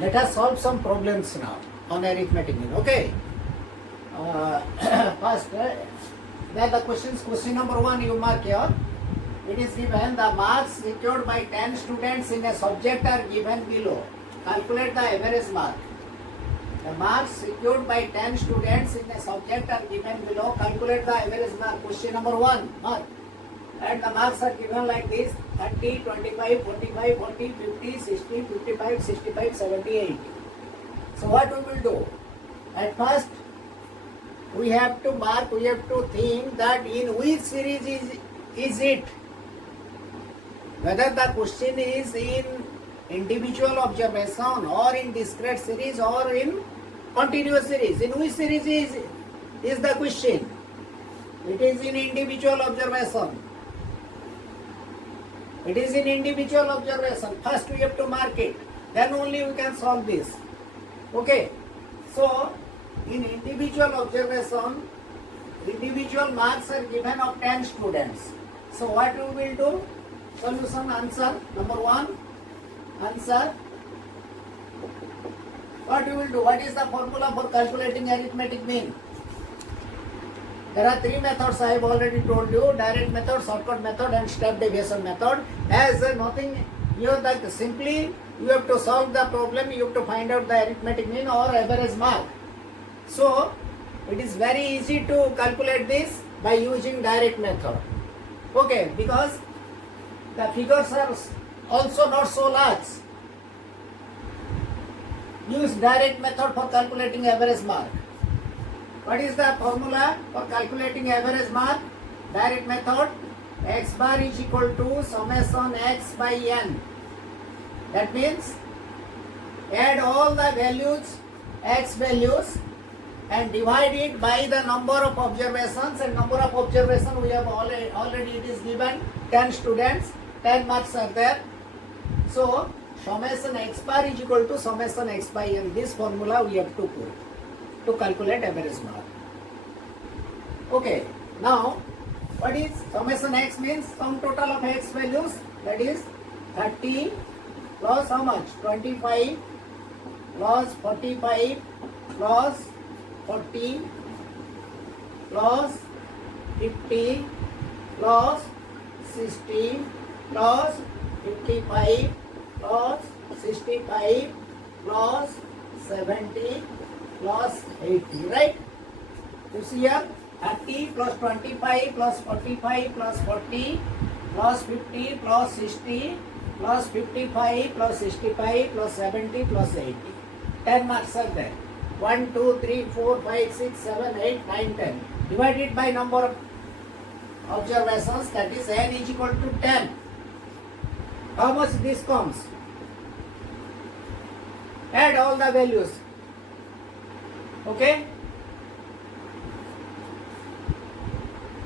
Let us solve some problems now on arithmetic mean. Okay. First, then the questions. Question number 1 you mark here. It is given the marks secured by 10 students in a subject are given below. Calculate the average mark. The marks secured by 10 students in a subject are given below. Calculate the average mark. Question number 1. Mark. And the marks are given like this: 30, 25, 45, 40, 50, 60, 55, 65, 70, 80. So what we will do? At first, we have to mark, we have to think that in which series is it? Whether the question is in individual observation or in discrete series or in continuous series. In which series is the question? It is in individual observation. It is in individual observation. First we have to mark it. Then only we can solve this. Okay. So, in individual observation, individual marks are given of 10 students. So, what we will do? Solution answer. Number 1. Answer. What we will do? What is the formula for calculating arithmetic mean? There are 3 methods I have already told you: direct method, shortcut method and step deviation method. As nothing, you have that simply you have to solve the problem, you have to find out the arithmetic mean or average mark. So, it is very easy to calculate this by using direct method. Okay, because the figures are also not so large. Use direct method for calculating average mark. What is the formula for calculating average mark? Direct method. X bar is equal to summation x by n. That means add all the values, x values, and divide it by the number of observations. And number of observations we have already it is given 10 students, 10 marks are there. So summation x bar is equal to summation x by n. This formula we have to put to calculate average mark. Okay, now what is summation x means? Sum total of x values, that is 30 plus how much? 25 plus 45 plus 40 plus 50 plus 60 plus 55 plus 65 plus 70 plus 80, right? You see here 30 plus 25 plus 45 plus 40 plus 50 plus 60 plus 55 plus 65 plus 70 plus 80. 10 marks are there. 1, 2, 3, 4, 5, 6, 7, 8, 9, 10. Divided by number of observations, that is n is equal to 10. How much this comes? Add all the values. Okay?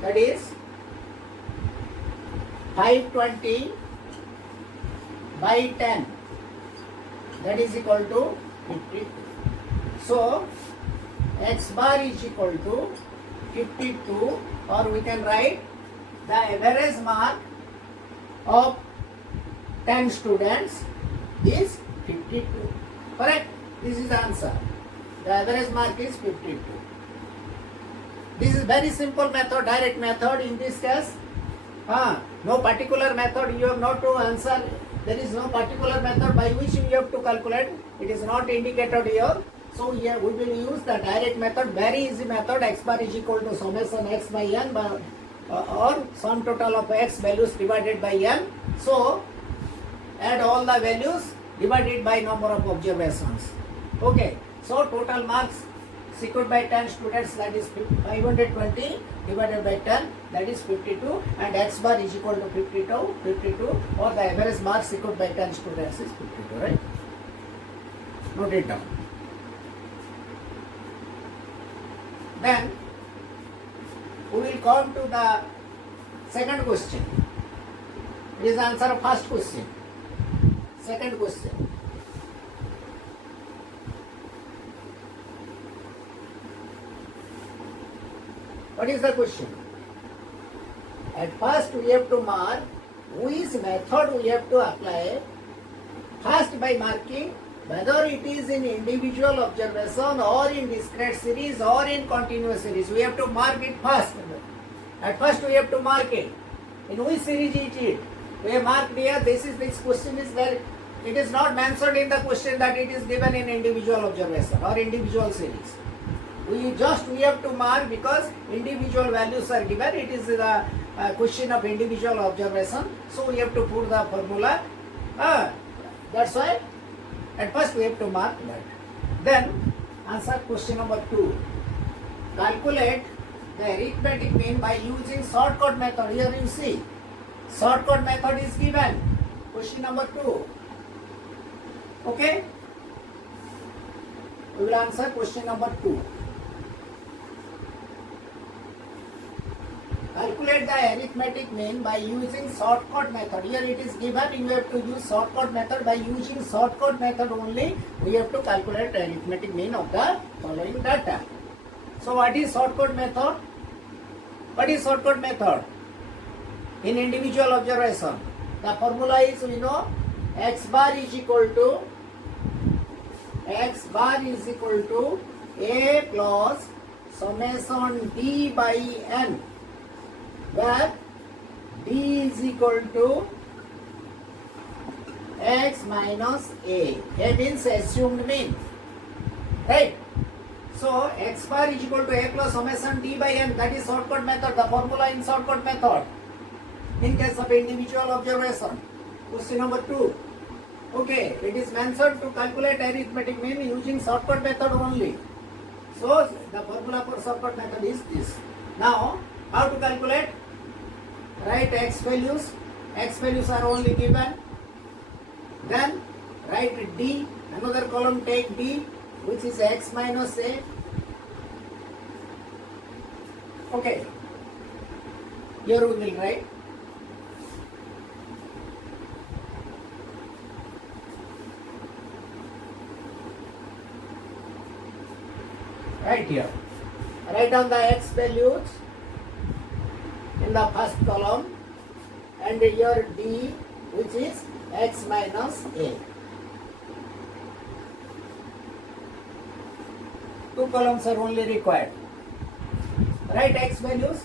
That is 520 by 10. That is equal to 52. So, x bar is equal to 52, or we can write the average mark of 10 students is 52. Correct? This is the answer. The average mark is 52. This is very simple method, direct method. In this case, no particular method you have not to answer. There is no particular method by which you have to calculate. It is not indicated here. So here we will use the direct method, very easy method. X bar is equal to summation x by n or sum total of x values divided by n. So add all the values divided by number of observations. Okay. So total marks secured by 10 students, that is 520 divided by 10, that is 52, and x bar is equal to 52, or the average marks secured by 10 students is 52, right? Note it down. Then we will come to the second question. It is answer of first question. Second question. What is the question? At first we have to mark which method we have to apply. First by marking whether it is in individual observation or in discrete series or in continuous series. We have to mark it first. At first we have to mark it. In which series is it? We have marked here. This question is where it is not mentioned in the question that it is given in individual observation or individual series. We have to mark because individual values are given. It is the question of individual observation. So we have to put the formula. That's why at first we have to mark that. Then answer question number 2. Calculate the arithmetic mean by using shortcut method. Here you see shortcut method is given. Question number 2. Okay. We will answer question number 2. Calculate the arithmetic mean by using shortcut method. Here it is given, you have to use shortcut method. By using shortcut method only, we have to calculate arithmetic mean of the following data. So what is shortcut method? What is shortcut method? In individual observation, the formula is, we know, x bar is equal to a plus summation d by n, where d is equal to x minus a. A means assumed mean, right? So x bar is equal to a plus summation d by n. That is shortcut method. The formula in shortcut method in case of individual observation. Question number 2. Okay, it is mentioned to calculate arithmetic mean using shortcut method only. So the formula for shortcut method is this. Now how to calculate? Write x values. X values are only given. Then write d. Another column take d, which is x minus a. Okay. Here we will write. Right here. Write down the x values in the first column and here d, which is x minus a. 2 columns are only required. Write x values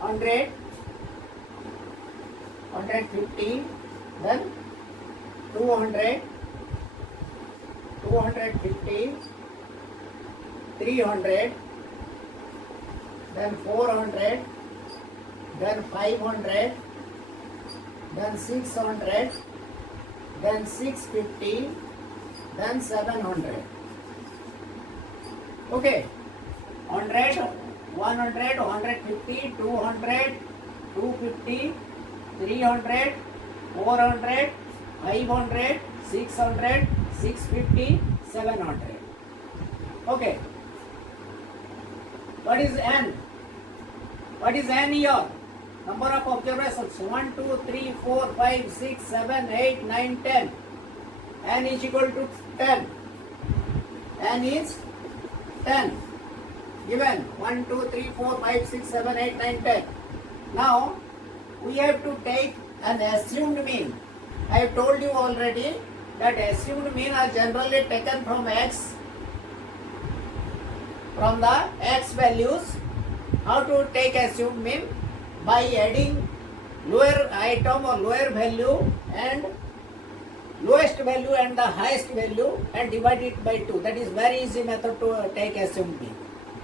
100, 150, then 200, 250, 300, then 400, then 500, then 600, then 650, then 700. Okay, 100, 100, 150, 200, 250, 300, 400, 500, 600, 650, 700. Okay. What is n? What is n here? Number of observations 1, 2, 3, 4, 5, 6, 7, 8, 9, 10. N is equal to 10. N is 10. Given 1, 2, 3, 4, 5, 6, 7, 8, 9, 10. Now we have to take an assumed mean. I have told you already that assumed mean are generally taken from x, from the x values. How to take assumed mean? By adding lower item or lower value and lowest value and the highest value and divide it by 2. That is very easy method to take assumed mean.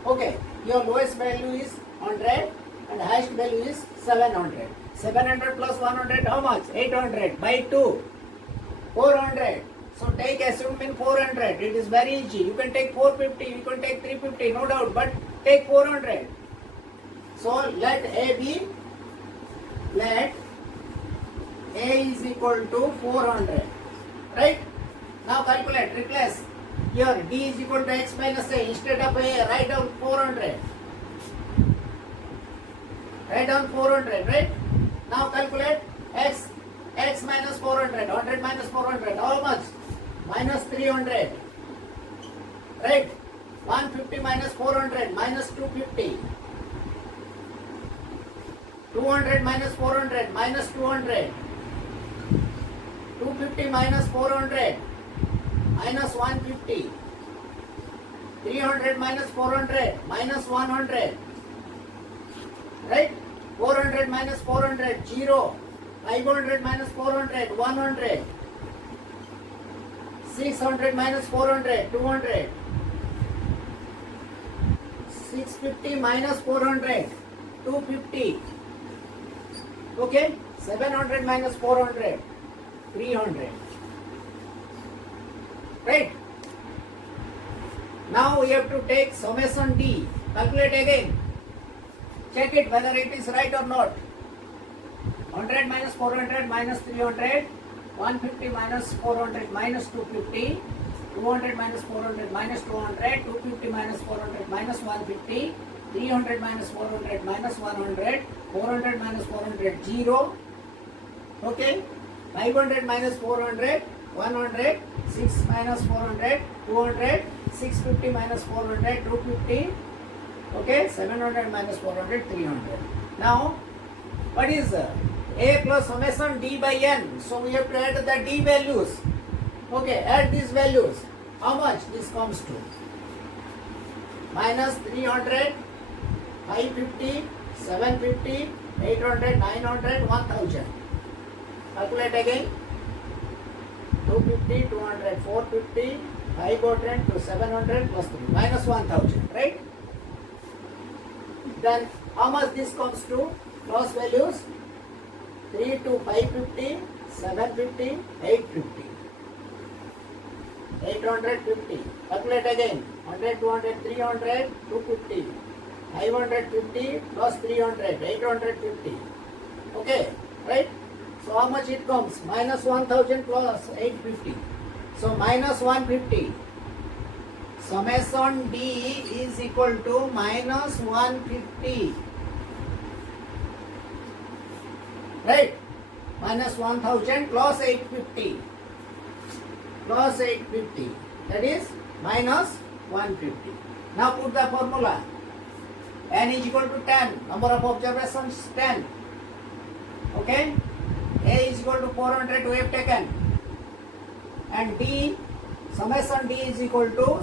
Okay, your lowest value is 100 and highest value is 700. 700 plus 100 how much? 800 by 2. 400. So take assumed mean 400. It is very easy. You can take 450, you can take 350, no doubt, but take 400. So let A is equal to 400. Right? Now calculate, replace. Here D is equal to x minus a. Instead of a, write down 400. Write down 400, right? Now calculate x minus 400. 100 minus 400. How much? Minus 300. Right? 150 minus 400. Minus 250. 200 minus 400. Minus 200. 250 minus 400. minus 150. 300 minus 400 minus 100. Right? 400 minus 400, 0. 500 minus 400, 100. 600 minus 400, 200. 650 minus 400, 250. Okay? 700 minus 400, 300. Right? Now we have to take summation D. Calculate again. Check it whether it is right or not. 100 minus 400 minus 300, 150 minus 400 minus 250, 200 minus 400 minus 200, 250 minus 400 minus 150, 300 minus 400 minus 100, 400 minus 400, 0. Okay? 500 minus 400, 100, 6 minus 400, 200, 650 minus 400, 250. Okay? 700 minus 400, 300. Now, what is A plus summation D by N? So we have to add the D values. Okay, add these values. How much this comes to? Minus 300, 550, 750, 800, 900, 1000. Calculate again. 250, 200, 450, 500 to 700 plus 3. Minus 1000, right? Then how much this comes to? Cross values. 3 to 550, 750, 850. 850. Calculate again. 100, 200, 300, 250. 550 plus 300, 850. Okay, right? So how much it comes? Minus 1000 plus 850. So minus 150. Summation D is equal to minus 150. Right? Minus 1000 plus 850. Plus 850. That is minus 150. Now put the formula. N is equal to 10. Number of observations 10. Okay? A is equal to 400 we have taken. And D, summation D is equal to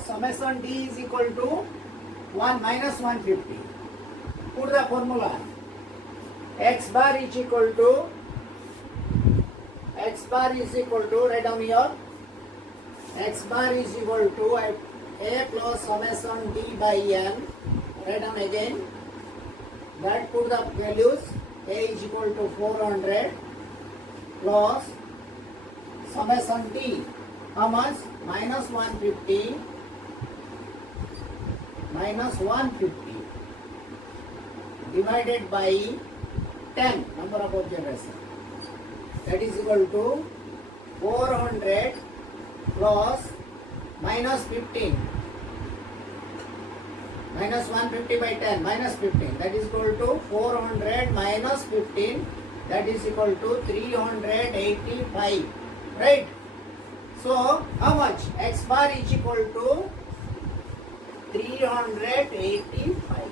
1 minus 150. Put the formula. X bar is equal to, write down here. X bar is equal to A plus summation D by N. Write down again. That put the values. A is equal to 400 plus summation D. How much? Minus 150 divided by 10, number of observations. That is equal to 400 plus minus 15. Minus 150 by 10, minus 15. That is equal to 400 minus 15. That is equal to 385. Right? So, how much? X bar is equal to 385.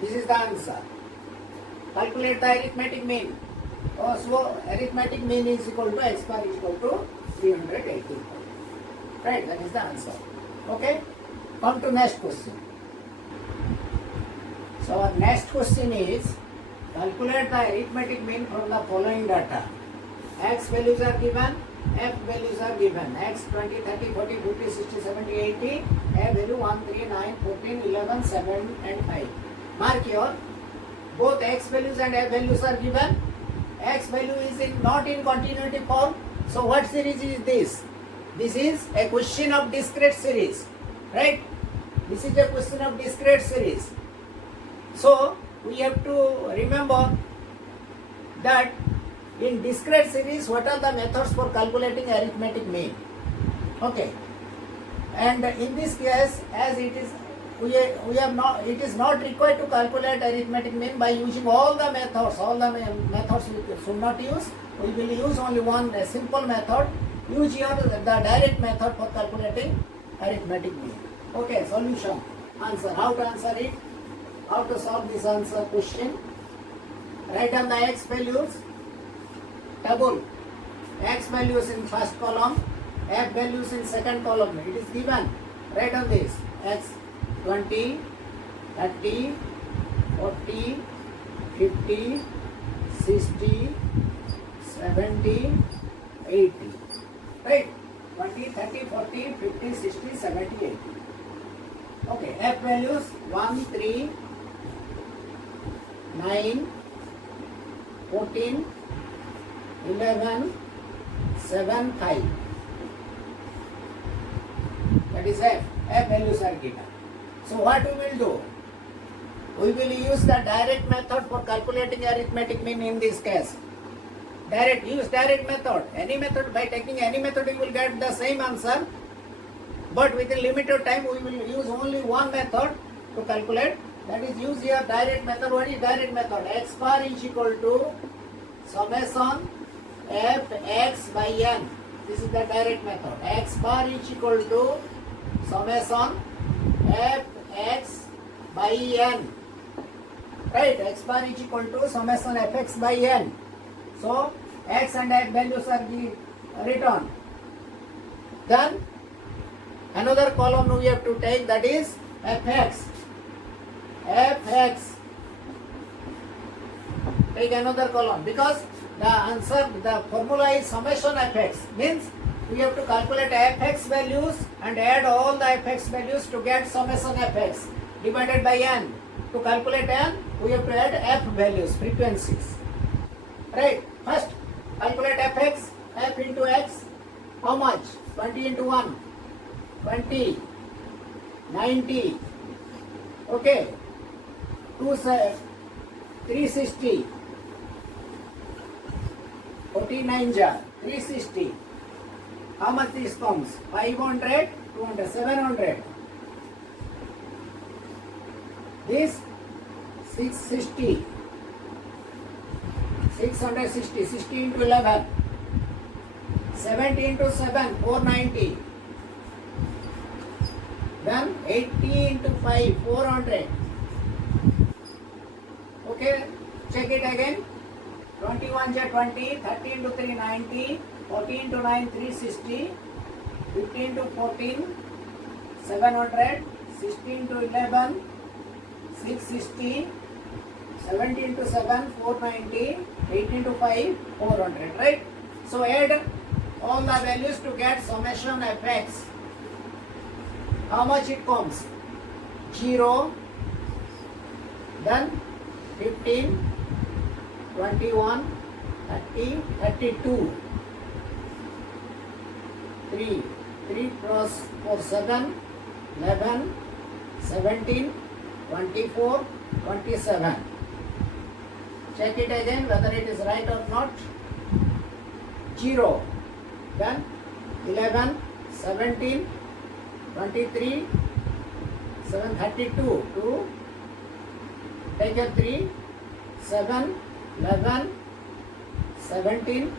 This is the answer. Calculate the arithmetic mean. So, arithmetic mean is equal to X bar is equal to 385. Right? That is the answer. Okay? Come to next question. So, our next question is calculate the arithmetic mean from the following data. X values are given, F values are given. X 20, 30, 40, 50, 60, 70, 80. A value 1, 3, 9, 14, 11, 7 and 5. Mark here. Both X values and F values are given. X value is not in continuity form. So what series is this? This is a question of discrete series. Right? This is a question of discrete series. So we have to remember that in discrete series, what are the methods for calculating arithmetic mean? Okay. And in this case, as it is, it is not required to calculate arithmetic mean by using all the methods. All the methods we should not use. We will use only one simple method. Use here the direct method for calculating arithmetic mean. Okay, solution. Answer. How to answer it? How to solve this answer question? Write down the X values. Table. X values in first column, F values in second column. It is given. Write on this. X 20, 30, 40, 50, 60, 70, 80. Right? 20, 30, 40, 50, 60, 70, 80. Okay. F values 1, 3, 9, 14, 11, 7, 5. That is F. F values are given. So what we will do? We will use the direct method for calculating arithmetic mean in this case. Use direct method. Any method, by taking any method you will get the same answer. But within limited time we will use only one method to calculate. That is use your direct method. What is direct method? X bar is equal to summation f x by n. This is the direct method. X bar is equal to summation f x by n. Right? X bar is equal to summation f x by n. So x and f values are written. Then another column we have to take, that is fx. Fx. Take another column because the answer, the formula is summation fx. Means we have to calculate fx values and add all the fx values to get summation fx divided by n. To calculate n, we have to add f values, frequencies. Right? First, calculate fx, f into x. How much? 20 into 1. 20. 90. Okay. 360. 49 jar. 360. How much this comes? 500, 200, 700. This 660. 660. 60 into 11. 70 into 7. 490. Then 80 into 5. 400. Okay. Check it again. 21 jar 20. 30 into 3 90. 40 into 9 360. 50 into 14 700. 60 into 11 660. 70 into 7 490. 8 into 5 400. Right? So add all the values to get summation fx. How much it comes? 0. Then 15, 21, 30, 32. 3 plus 4, 7, 11, 17, 24, 27. Check it again whether it is right or not. 0. Then 11, 17, 23, 7, 32. 2. Take a 3, 7, 11, 17,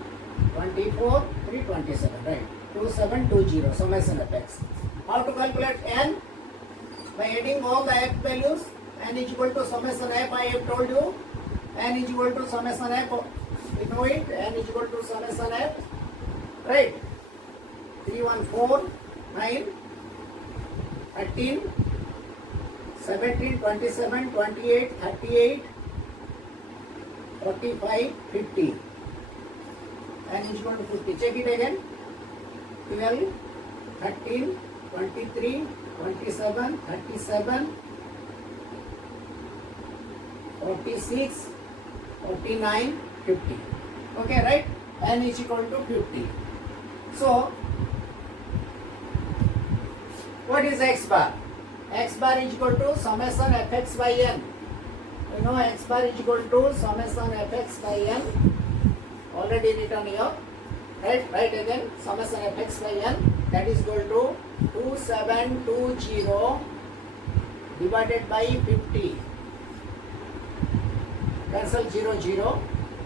24, 3, 27. Right. 2720. Summation fx. How to calculate n? By adding all the f values. N is equal to summation f. I have told you. N is equal to summation f. You know it. N is equal to summation f. Right. 3, 1, 4, 9, 13, 17, 27, 28, 38, 45, 50. N is equal to 50. Check it again. 12, 13, 23, 27, 37, 46, 49, 50. Okay, right? N is equal to 50. So, what is x bar? X bar is equal to summation fx by n. You know x bar is equal to summation fx by n. Already written here. Right? Write again. Summation fx by n. That is equal to 2720 divided by 50. Cancel 0, 0.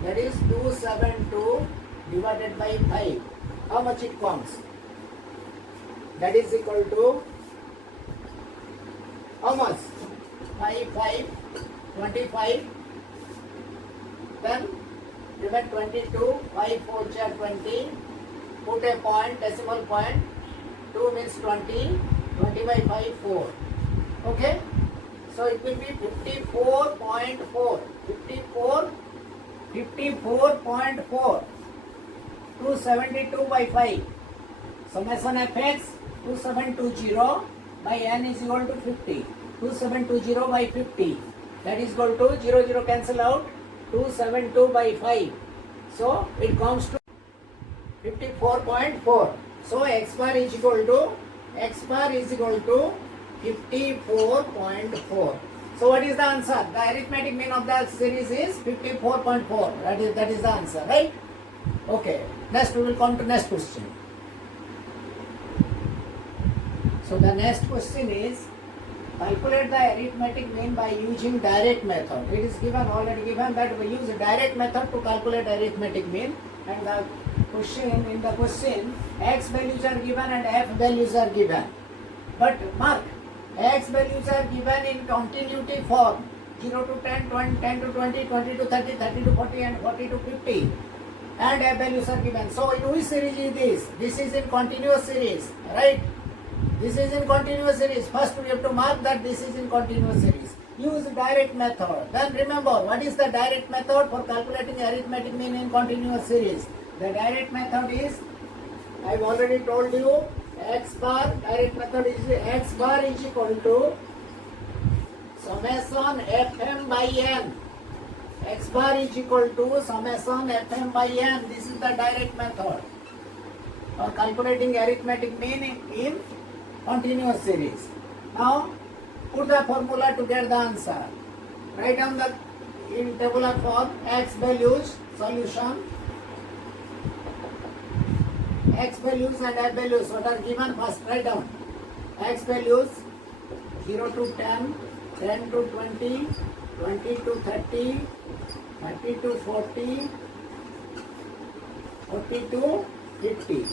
That is 272 divided by 5. How much it comes? That is equal to how much? 5, 5, 25. Then divide 22, 5, 4, 20. put a point, decimal point. 2 means 20. 20 by 5, 4. Okay. So it will be 54.4. 54.4. 272 by 5. Summation fx 2720 by n is equal to 50. 2720 by 50. That is equal to 0 cancel out. 272 by 5. So it comes to 54.4. So x bar is equal to 54.4. So what is the answer? The arithmetic mean of the series is 54.4. That is the answer, right? Okay. Next we will come to next question. So the next question is calculate the arithmetic mean by using direct method. It is already given that we use a direct method to calculate arithmetic mean, and in the question x values are given and f values are given. But mark, x values are given in continuity form 0 to 10, 10 to 20, 20 to 30, 30 to 40 and 40 to 50, and f values are given. So in which series is this? This is in continuous series, right? This is in continuous series. First we have to mark that this is in continuous series. Use direct method. Then remember, what is the direct method for calculating arithmetic mean in continuous series? The direct method is, I have already told you, x bar, direct method is x bar is equal to summation fm by n. X bar is equal to summation fm by n. This is the direct method for calculating arithmetic mean in continuous series. Now put the formula to get the answer. Write down the in tabular form x values, solution, x values and f values what are given. First write down x values 0 to 10, 10 to 20, 20 to 30, 30 to 40, 40 to 50.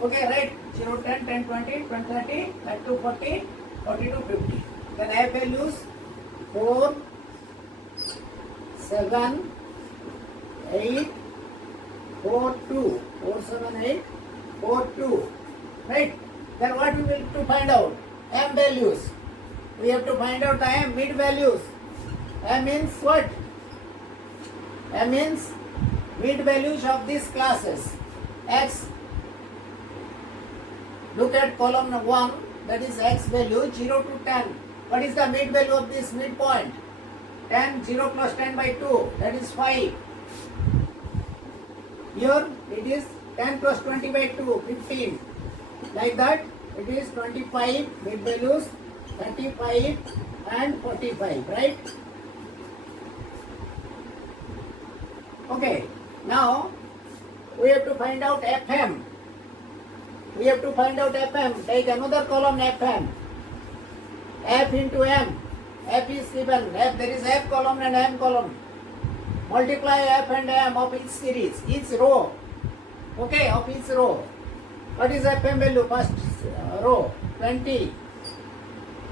Okay, right? 0, 10, 10, 20, 20, 30, 30 to 40, 40 to 50. Then f values 4, 7, 8, 4, 2. 4, 7, 8, 4, 2. Right? Then what we will to find out? M values. We have to find out the M mid values. M means what? M means mid values of these classes. X. Look at column 1, that is x value 0 to 10. What is the mid value of this midpoint? 10, 0 plus 10 by 2, that is 5. Here it is 10 plus 20 by 2, 15. Like that, it is 25 mid values, 35 and 45, right? Okay, now we have to find out FM. We have to find out FM. Take another column FM. F into M. F is given. F, there is F column and M column. Multiply F and M of each series, each row. Okay, of each row. What is FM value? First row 20.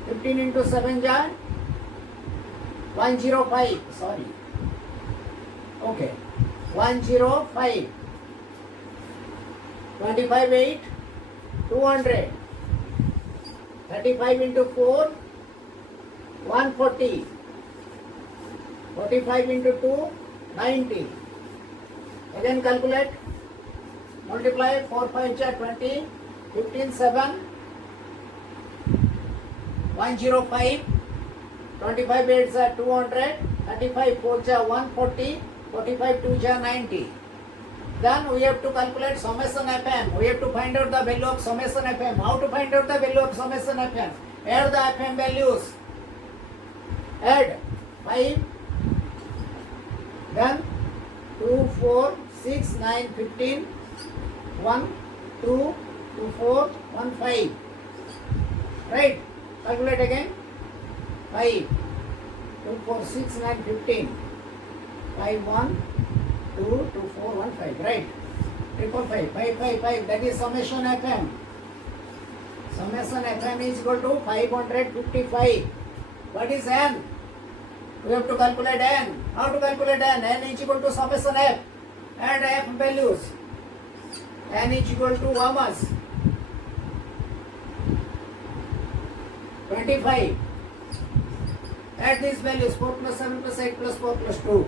15 into 7 jar 105. Sorry. Okay. 105. 25 8. 200. 35 into 4 140. 45 into 2 90. Again calculate. Multiply 4 5 20. 15 7. 105. 25 8 200. 35 4 140. 45 2 90. Then we have to calculate summation FM. We have to find out the value of summation FM. How to find out the value of summation FM? Add the FM values. Add 5. Then 2, 4, 6, 9, 15. 1, 2, 2, 4, 1, 5. Right? Calculate again. 5. 2, 4, 6, 9, 15. 5, 1. 2, 2, 4, 1, 5, right? 5, 5, 5, 5, that is summation FM. Summation FM is equal to 555. What is N? We have to calculate N. How to calculate N? N is equal to summation F and F values. n is equal to how much? 25. Add these values 4 plus 7 plus 8 plus 4 plus 2.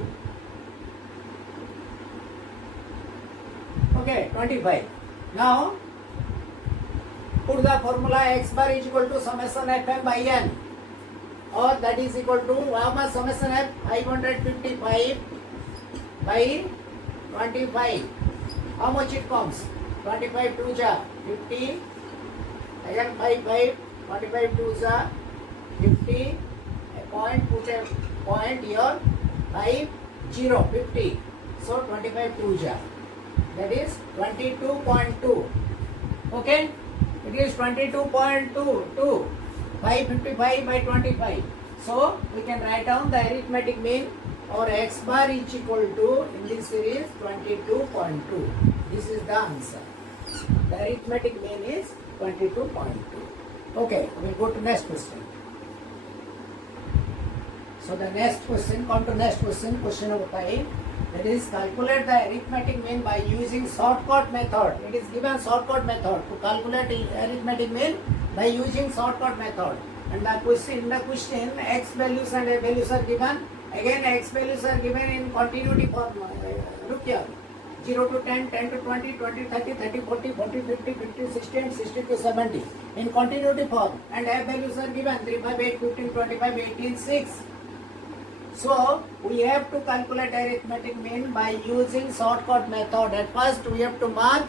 Okay, 25. Now put the formula x bar is equal to summation fm by n, or that is equal to how much summation f? 555 by 25. How much it comes? 25 2 ja 50. Again 5 25 2 ja 50. A point, put a point here. 5 0 50. So 25 2 ja. That is 22.2. Okay, it is 22.22. 555 by 25. So we can write down the arithmetic mean, or x bar is equal to, in this series, 22.2. This is the answer. The arithmetic mean is 22.2. Okay, we go to next question. So the next question, come to next question, question number 5. That is, calculate the arithmetic mean by using shortcut method. It is given shortcut method to calculate arithmetic mean by using shortcut method. And the question, in the question, x values and a values are given. Again, x values are given in continuity form. Look here, 0 to 10, 10 to 20, 20, 30, 30, 40, 40, 50, 50, 60 and 60 to 70 in continuity form. And f values are given 3, 5, 8, 15, 25, 18, 6. So we have to calculate arithmetic mean by using shortcut method. At first we have to mark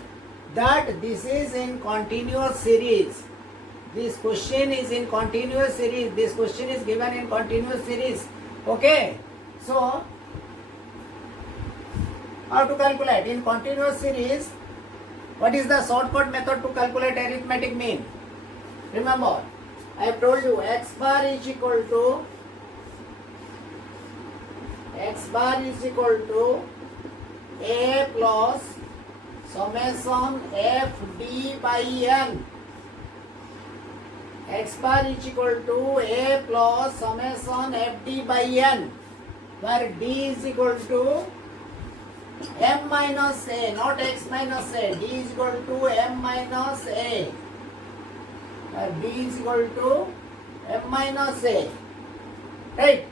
that this is in continuous series. This question is in continuous series. This question is given in continuous series. Okay. So how to calculate in continuous series? What is the shortcut method to calculate arithmetic mean? Remember, I have told you x bar is equal to a plus summation f d by n. X bar is equal to a plus summation f d by n, where d is equal to m minus a, not x minus a. D is equal to m minus a, where d is equal to m minus a. Right?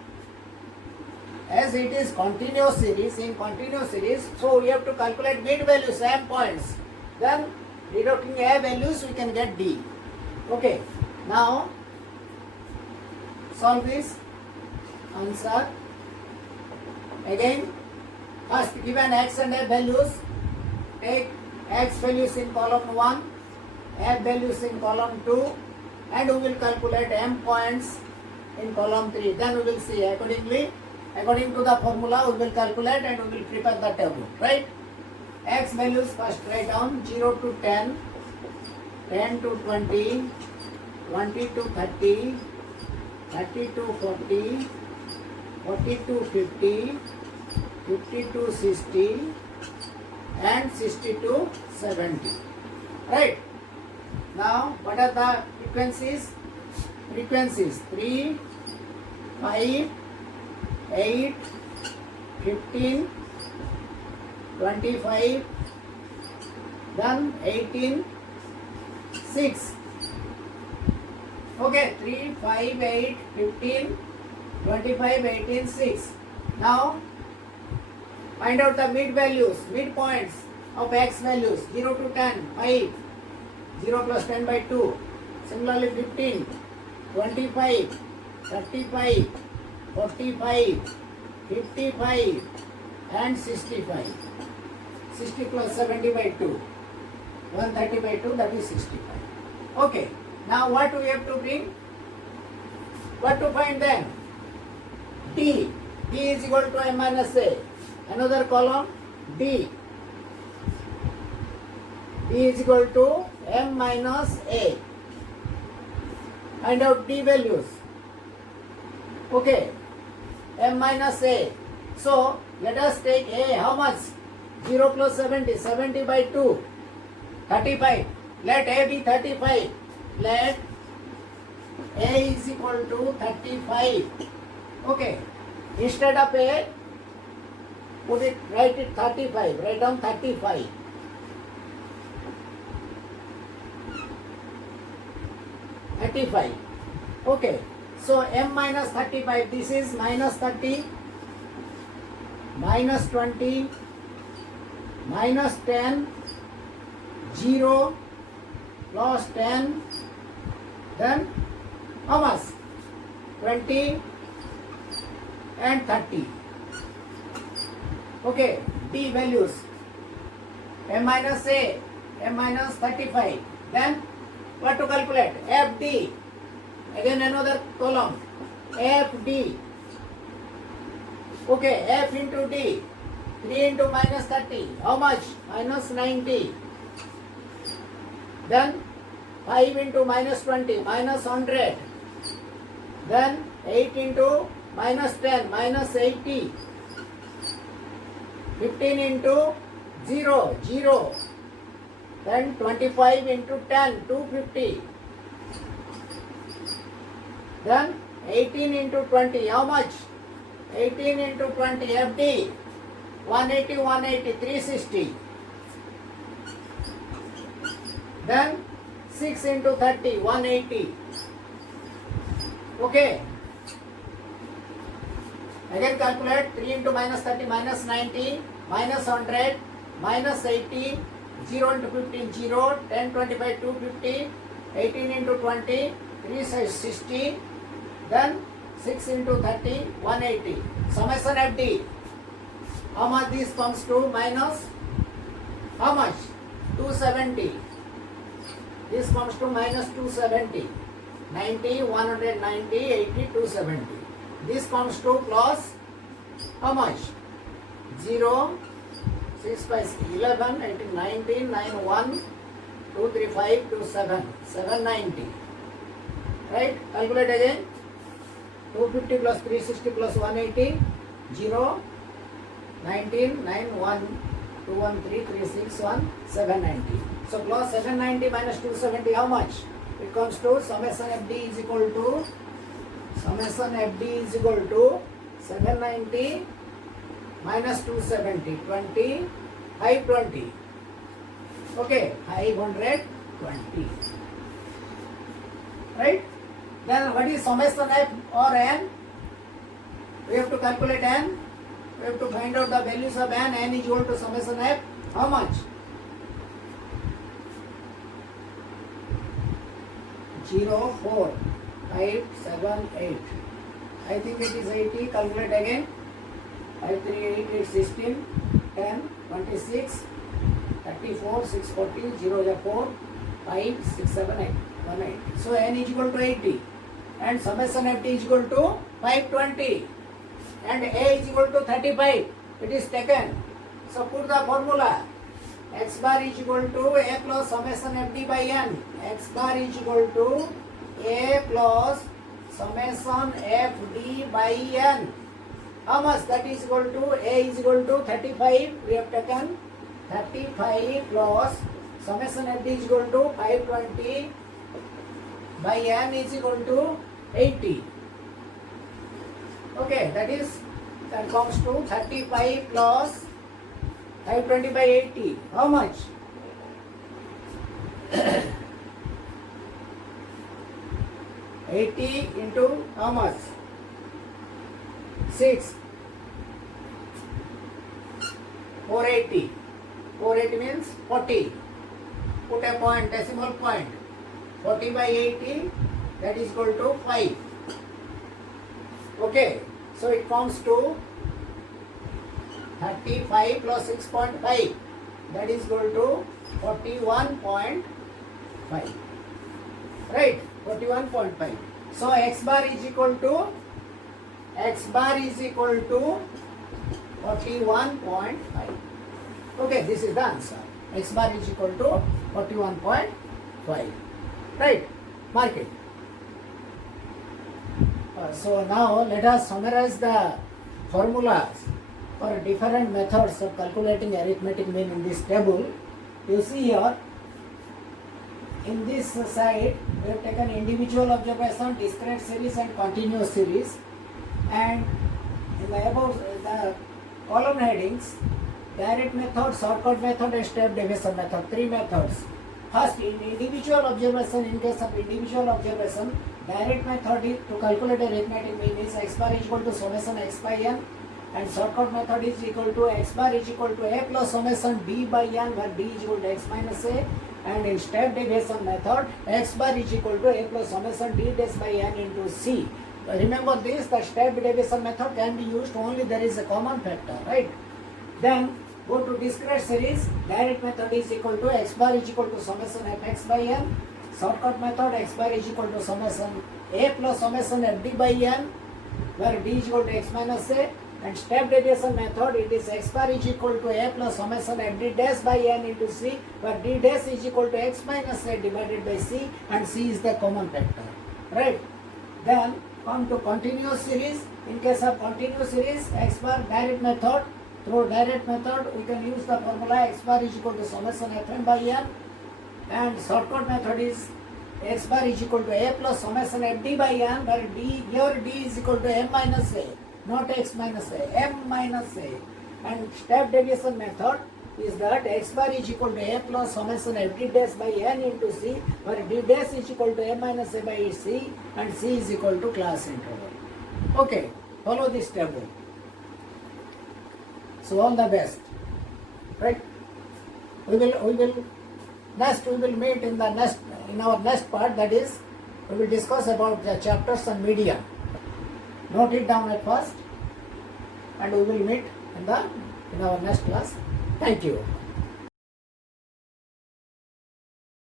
As it is continuous series, in continuous series, so we have to calculate mid values, same points. Then deducting a values, we can get d. Okay. Now solve this answer. Again, first given x and f values, take x values in column 1, f values in column 2, and we will calculate m points in column 3. Then we will see accordingly. According to the formula, we will calculate and we will prepare the table, right? X values first write down 0 to 10, 10 to 20, 20 to 30, 30 to 40, 40 to 50, 50 to 60, and 60 to 70. Right? Now, what are the frequencies? Frequencies 3, 5, 8, 15, 25, then 18, 6. Okay, 3, 5, 8, 15, 25, 18, 6. Now, find out the mid values, mid points of x values. 0 to 10, 5, 0 plus 10 by 2. Similarly, 15, 25, 35, 45, 55 and 65. 60 plus 70 by 2. 130 by 2, that is 65. Okay. Now what we have to bring? What to find then? D. D is equal to m minus a. Another column D. D is equal to m minus a. Find out D values. Okay. M minus a. So let us take a. How much? 0 plus 70. 70 by 2. 35. Let a be 35. Let a is equal to 35. Okay. Instead of a, write it 35. Write down 35. 35. Okay, so m minus 35, this is minus 30, minus 20, minus 10, 0, plus 10, then how much? 20 and 30. Okay, D values. M minus A, M minus 35. Then what to calculate? FD. Again another column. FD. Okay, F into D. 3 into minus 30. How much? Minus 90. Then 5 into minus 20. Minus 100. Then 8 into minus 10. Minus 80. 15 into 0. 0. Then 25 into 10. 250. Then 18 into 20. How much? 18 into 20. FD. 180, 180, 360. Then 6 into 30, 180. Okay. Again calculate 3 into minus 30, minus 90, minus 100, minus 80, 0 into 15, 0, 10, 25, 250, 18 into 20, 360, then 6 into 30, 180. Summation FD. How much this comes to? Minus how much? 270. This comes to minus 270. 90, 190, 80, 270. This comes to plus how much? 0, 6 by 11, 18, 19, 9, 1, 2, 3, 5, 2, 7, 790. Right? Calculate again. 250 plus 360 plus 180, 0, 19, 9, 1, 2, 1, 3, 3, 6, 1, 790. So plus 790 minus 270, how much? It comes to summation FD is equal to 790 minus 270, 20, 520. Okay, 520. Right? Then what is summation F or N? We have to calculate N. We have to find out the values of N. N is equal to summation F. How much? 0, 4, 5, 7, 8. I think it is 80. Calculate again. 5, 3, 8, 8, 16, 10, 26, 34, 640, 0 is 4, 5, 6, 7, 8, 180. So N is equal to 80. And summation FD is equal to 520. And A is equal to 35. It is taken. So put the formula. X bar is equal to A plus summation FD by N. X bar is equal to A plus summation FD by N. How much? That is equal to A is equal to 35. We have taken 35 plus summation FD is equal to 520 by N is equal to 80. Okay, that comes to 35 plus 520 by 80. How much? 80 into how much? 6. 480. 480 means 40. Put a point, decimal point. 40 by 80, that is equal to 5. Okay, so it comes to 35 plus 6.5, that is equal to 41.5. Right, 41.5. So X bar is equal to 41.5. Okay, this is the answer. X bar is equal to 41.5. Right, mark it. So now let us summarize the formulas for different methods of calculating arithmetic mean in this table. You see here, in this side, we have taken individual observation, discrete series and continuous series. And in the above, the column headings, direct method, shortcut method and step deviation method, 3 methods. First, in individual observation, in case of individual observation, direct method is to calculate arithmetic mean is x bar is equal to summation x by n, and shortcut method is equal to x bar is equal to a plus summation d by n, where d is equal to x minus a, and in step deviation method, x bar is equal to a plus summation d dash by n into c. Remember this, the step deviation method can be used only there is a common factor, right? Then go to discrete series. Direct method is equal to x bar is equal to summation fx by n. Shortcut method, x bar is equal to summation a plus summation fd by n, where d is equal to x minus a. And step deviation method, it is x bar is equal to a plus summation fd dash by n into c, where d dash is equal to x minus a divided by c, and c is the common factor, right? Then come to continuous series. In case of continuous series, x bar direct method. Through direct method, we can use the formula x bar is equal to summation fm by n, and shortcut method is x bar is equal to a plus summation fd by n, where d here d is equal to m minus a, not x minus a, m minus a. And step deviation method is that x bar is equal to a plus summation fd dash by n into c, where d dash is equal to m minus a by c, and c is equal to class interval. Okay, follow this table. So all the best, right? We will meet in our next part, that is we will discuss about the chapters and media. Note it down at first, and we will meet in our next class. Thank you.